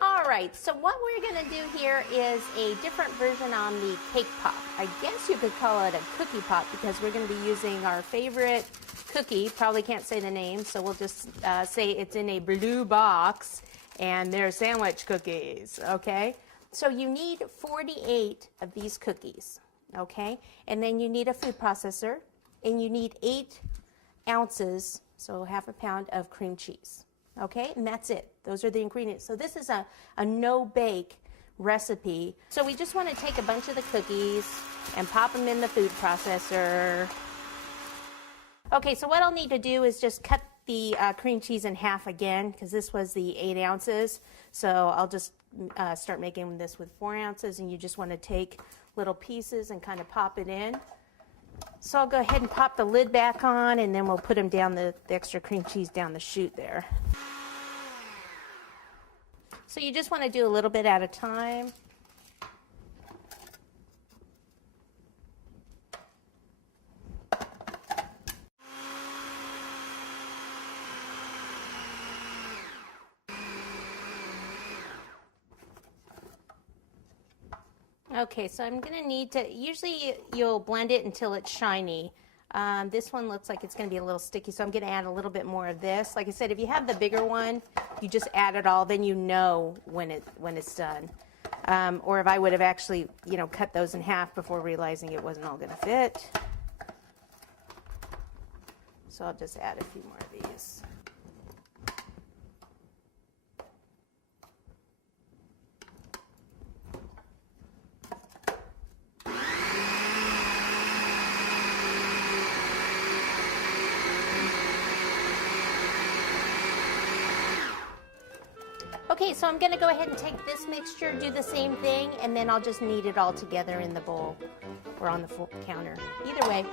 All right, so what we're going to do here is a different version on the cake pop. I guess you could call it a cookie pop because we're going to be using our favorite cookie. Probably can't say the name, so we'll just say it's in a blue box and they're sandwich cookies, okay? So you need 48 of these cookies, okay? And then you need a food processor and you need 8 ounces, so half a pound of cream cheese. Okay, and that's it. Those are the ingredients. So this is a no-bake recipe. So we just want to take a bunch of the cookies and pop them in the food processor. Okay, so what I'll need to do is just cut the cream cheese in half again, because this was the 8 ounces. So I'll just start making this with 4 ounces, and you just want to take little pieces and kind of pop it in. So I'll go ahead and pop the lid back on, and then we'll put them down the extra cream cheese down the chute there. So you just want to do a little bit at a time. Okay, so I'm going to need to, usually you'll blend it until it's shiny. This one looks like it's going to be a little sticky, so I'm going to add a little bit more of this. Like I said, if you have the bigger one, you just add it all, then you know when it's done. Or if I would have actually, cut those in half before realizing it wasn't all going to fit. So I'll just add a few more of these. Okay, so I'm going to go ahead and take this mixture, do the same thing, and then I'll just knead it all together in the bowl or on the counter. Either way.